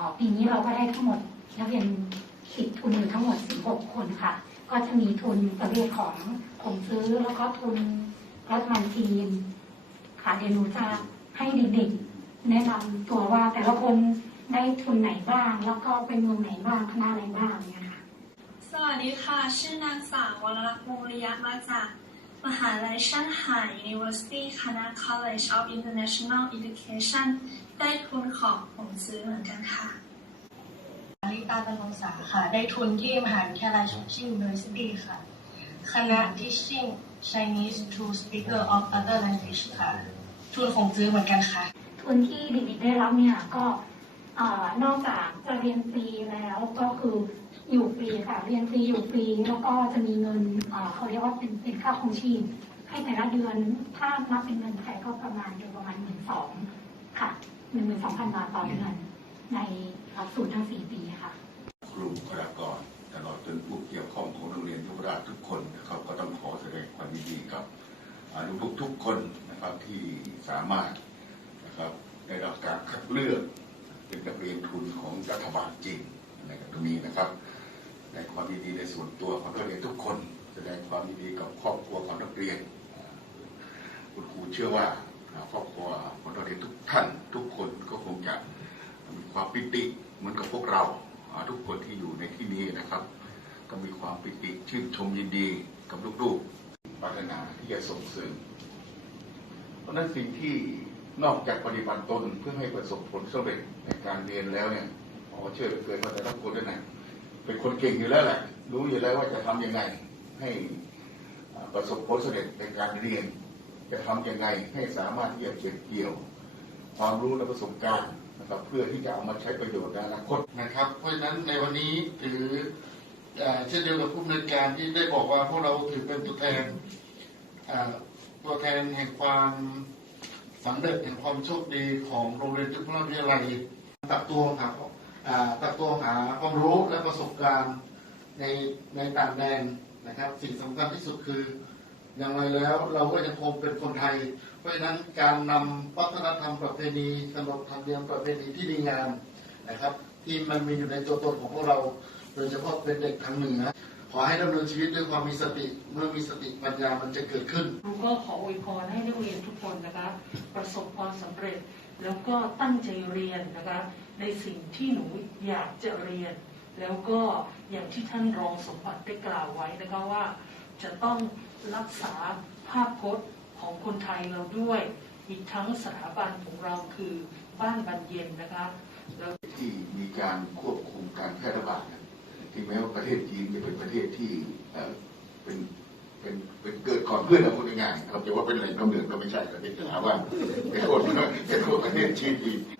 อปีนี้เราก็ได้ทั้งหมดนักเรียนติดทุนอยู่ทั้งหมด 16 คนค่ะ ก็จะมีทุนประเภทของผมซื้อแล้วก็ทุนรัฐมันทีมค่ะเดี๋ยวหนูจะให้เด็กๆแนะนำตัวว่าแต่ละคนได้ทุนไหนบ้าง แล้วก็เป็นเมืองไหนบ้างคณะอะไรบ้างเนี่ยค่ะ สวัสดีค่ะ ชื่อนางสาววรลักษณ์วงริยะมาจาก มหาลัยช่างหาย University คณะ College of International Education ได้ทุนของผมซื้อเหมือนกันค่ะลิตาตะลงษาค่ะ ได้ทุนที่มหาวิทยาลัยชงชิ่ง University ค่ะ คณะ Teaching Chinese to Speaker of Other Language ค่ะ ทุนของจื้อเหมือนกันค่ะ ทุนที่เด็กๆได้รับเนี่ยก็เอ่อนอกจากจะเรียนฟรีแล้วก็คือ อยู่ฟรีค่ะ เรียนฟรีอยู่ฟรี แล้วก็จะมีเงินเขาเรียกว่าเป็นเป็นค่าคงชีพ ให้แต่ละเดือนถ้านับเป็นเงินไทยก็ประมาณเดือนประมาณหมื่นสองค่ะหนึ่งหมื่นสองพันบาทต่อเดือนในหลักสูตรทั้งสี่ปีค่ะครูบุคลากรตลอดจนผู้เกี่ยวข้องของโรงเรียนยุวราชทุกคนนะครับก็ต้องขอแสดงความยินดีกับทุกทุกคนนะครับที่สามารถนะครับได้รับการคัดเลือกเป็นนักเรียนทุนของรัฐบาลจริงในตรงนี้นะครับ ในความยินดีในส่วนตัวของนักเรียนทุกคน แสดงความยินดีกับครอบครัวของนักเรียน คุณครูเชื่อว่าครอบครัวของนักเรียนทุกท่าน ทุกคนก็คงจะมีความปิติเหมือนกับพวกเราทุกคนที่อยู่ในที่นี้นะครับ ก็มีความปิติชื่นชมยินดีกับลูกๆปรารถนาที่จะส่งเสริมเพราะนั้นสิ่งที่นอกจากปฏิบัติตนเพื่อให้ประสบผลสำเร็จในการเรียนแล้วเนี่ยขอเชื่อเกินว่าแต่ละคนนั่นนะ เป็นคนเก่งอยู่แล้วแหละรู้อยู่แล้วว่าจะทำยังไง ให้ประสบผลสำเร็จในการเรียน จะทำยังไงให้สามารถที่จะเก็บเกี่ยว ความรู้และประสบการณ์นะครับเพื่อที่จะเอามาใช้ประโยชน์ในอนาคตนะครับ เพราะฉะนั้นในวันนี้ถือเอ่เช่นเดียวกับผู้อำนวยการที่ได้บอกว่าพวกเราถือเป็นตัวแทนตัวแทนแห่งความสำเร็จแห่งความโชคดีของโรงเรียนจุฬาวิทยาลัยตักตวงหาอ่า ตักตวงหาความรู้และประสบการณ์ในในต่างแดนนะครับ สิ่งสำคัญที่สุดคือ อย่างไรแล้วเราก็ยังคงเป็นคนไทย เพราะฉะนั้นการนำวัฒนธรรมประเพณีขนบธรรมเนียมประเพณีที่ดีงามนะครับ ที่มันมีอยู่ในตัวตนของพวกเรา โดยเฉพาะเป็นเด็กทางเหนือขอให้ดำเนินชีวิตด้วยความมีสติ เมื่อมีสติปัญญามันจะเกิดขึ้นครูก็ขออวยพรให้นักเรียนทุกคนนะคะ ประสบความสำเร็จ แล้วก็ตั้งใจเรียนนะคะในสิ่งที่หนูอยากจะเรียน แล้วก็อย่างที่ท่านรองสมบัติได้กล่าวไว้นะคะว่า จะต้องรักษาภาพพจน์ของคนไทยเราด้วย อีกทั้งสถาบันของเราคือบ้านบันเย็นนะคะแล้วที่มีการควบคุมการแพร่ระบาดนะถึงแม้ว่าประเทศจีนจะเป็นประเทศที่เเป็น ก่อนเพื่อนเราพูดง่ายๆเราจะว่าเป็นแหล่งกำเนิดก็ไม่ใช่แต่เป็นหาว่าเป็นโทษเป็นโทษประเทศชีนอีก